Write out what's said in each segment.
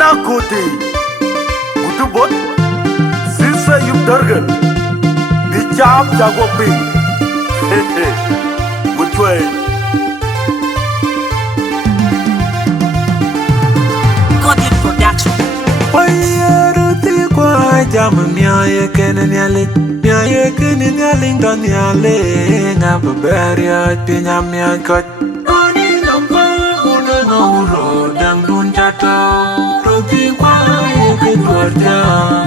Kote Gutubot Sisa Yub Dargan Bichap Jago Ping Hehe Mutwe Kote Production Wayaruti kwa jamu miaye kene nyali Miaye kene nyali ndo nyali Ngapa beria pinya miaye kot Nani nampa una ngauro Dangdun chato Ruti kwa yeke dwarja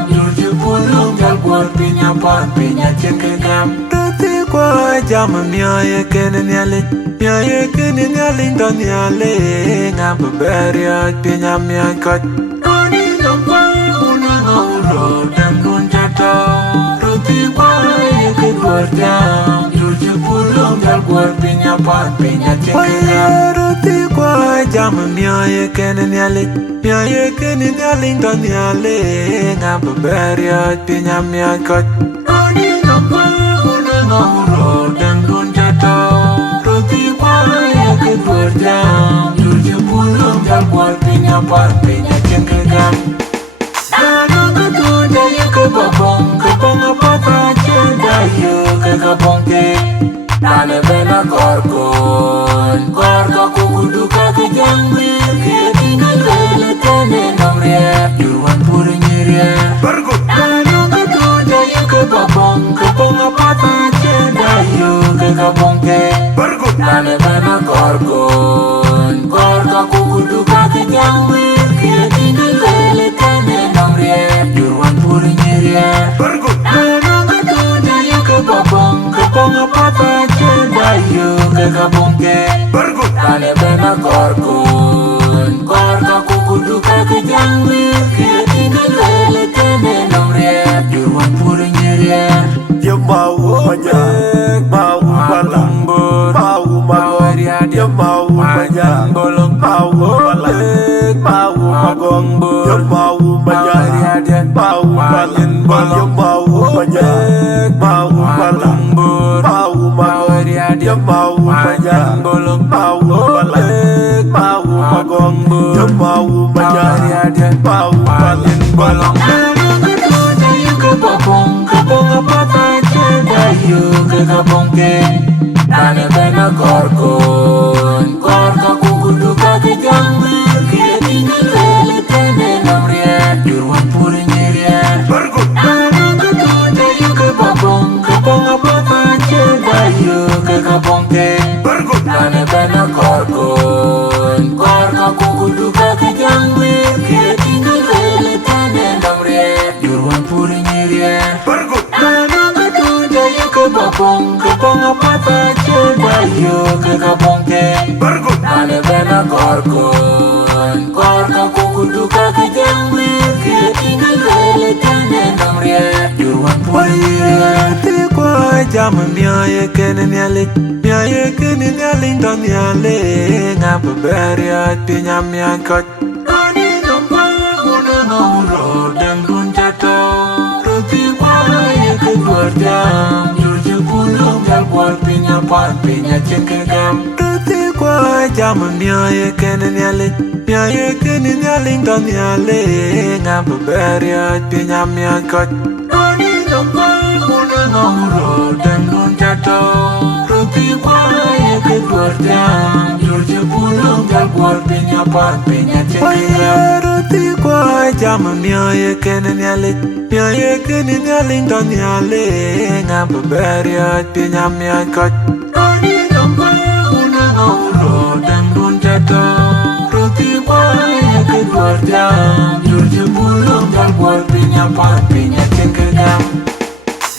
Jurju pulung jal buat pinya pan pinya ceke gam Ruti kwa jamu miaye kene nyali Miaye kene nyali ndo nyali Ngapa beria pinya miaye kot Nani nampa una ngauro Dangdun chato Ruti kwa yeke dwarja Jurju pulung jal buat pinya pan pinya ceke gam Ruti kwa jamu miaye kene nyali Miaye kene nyali ndo nyali Ngapa beria pinya miaye kot Nani nampa una ngauro Dangdun chato Ruti kwa yeke dwarja Jurju pulung jal buat pinya pan pinya ceke gam Nano ketuja yuke babong Kepong apa taja dayu ke kapong ke Nane bena korkon Korko kukudu kake jambir Kia tinggal lele tene nomriya Juruan puri nyiriya Bergut Nano ketuja yuke babong Kepong apa taja dayu ke kapong ke Bergut Nane bena korkon Korko kukudu kake jambir Kia tinggal lele tene nomriya Juruan puri nyiriya Bergut Nano ketuja yuke babong Kepong apa taja dayu ke kapong ke Bergut Nane bena korkon Korka kukudu kake jambir Kia tinggal lele tene nomriya Juruan puri nyiriya Dia mau banyak Mau balak Mau magong Dia mau banyak Mau balak Mau magong Dia mau banyak Mau balak Dia mau banyak Mau balak Mau magong Dia mau banyak Mau balak Mau magong Dia mau banyak Mau balak Nano ketuja yuke babong Kepong apa taja dayu ke kapong ke Nane bena korkon Korka kukudu kake jambir Kia tinggal lele tene nomriya Juruan puri nyiriya Bergut Nano ketuja yuke babong Kepong apa taja dayu ke kapong ke Bergut Nane bena korkon Korka kukudu kake jambir Kia tinggal lele tene nomriya Juruan puri nyiriya Bergut Nano ketuja yuke babong Kepong apa taja dayu ke kapong ke Bergut Nane bena korkon Korka kukudu kake jambir Kia tinggal lele tene nomriya Juruan puri nyiriya Ti kwa jamu miaye kene nyali Miaye kene nyali ndo nyali Ngapa beria pinya miaye kot Nani nampa una ngauro Dangdun chato Ruti kwa yeke dwarja Jurju pulung jal buat pinya pan pinya ceke gam Ruti kwa jamu miaye kene nyali Miaye kene nyali ndo nyali Ngapa beria pinya miaye kot Nani nampa una ngauro Dangdun chato Ruti kwa yeke dwarja Jurju pulung jal buat pinya pan pinya ceke gam Ruti kwa jamu miaye kene nyali Miaye kene nyali ndo nyali Ngapa beria pinya miaye kot Nani nampa una ngauro Dangdun chato Ruti kwa yeke dwarja Jurju pulung jal buat pinya pan pinya ceke gam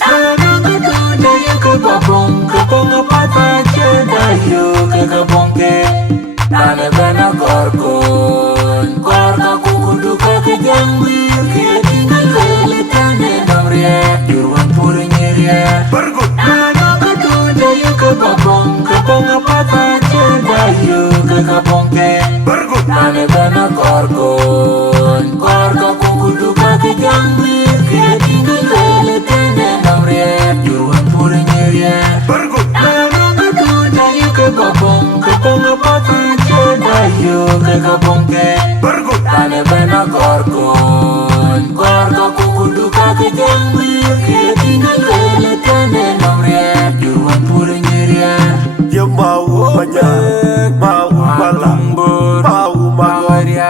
Nano ketuja yuke babong Kepong apa taja dayu ke kapong ke Nane bena korkon Korka kukudu kake jambir Kia tinggal lele tene nomriya Juruan puri nyiriya Bergut Nano ketuja yuke babong Kepong apa taja dayu ke kapong ke Bergut Nane bena korkon Korka kukudu kake jambir Kia tinggal lele tene nomriya Juruan puri nyiriya Bergut Nano ketuja yuke babong Kepong apa taja dayu ke kapong ke Bergut Nane bena korkon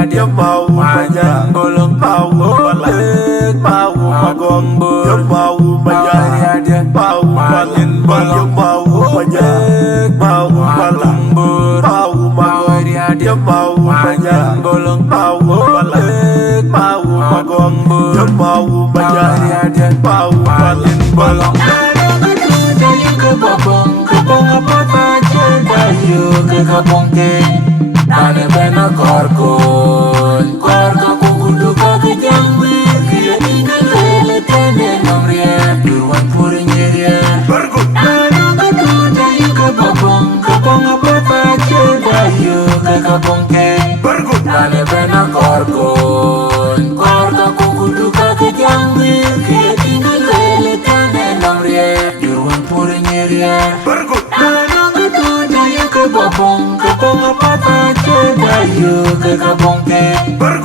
dia mau banyak bolong mau balik mau magong dia mau banyak dia mau balik dia mau banyak mau balik mau magong dia mau banyak bolong mau balik mau magong dia mau banyak dia mau balik bolong dayu ke kapong apa saja dayu ke kapong ke nane bena korkon kukudu ke jambir kia tinggal lele tene nomria juruan puri nyeria bergut dayu ke kapong apa saja dayu ke kapong ke bergut nane bena korkon kukudu ke jambir kia tinggal lele tene nomria juruan puri nyeria bergut dayu ke kapong apa saja dayu ke kapong ke bergut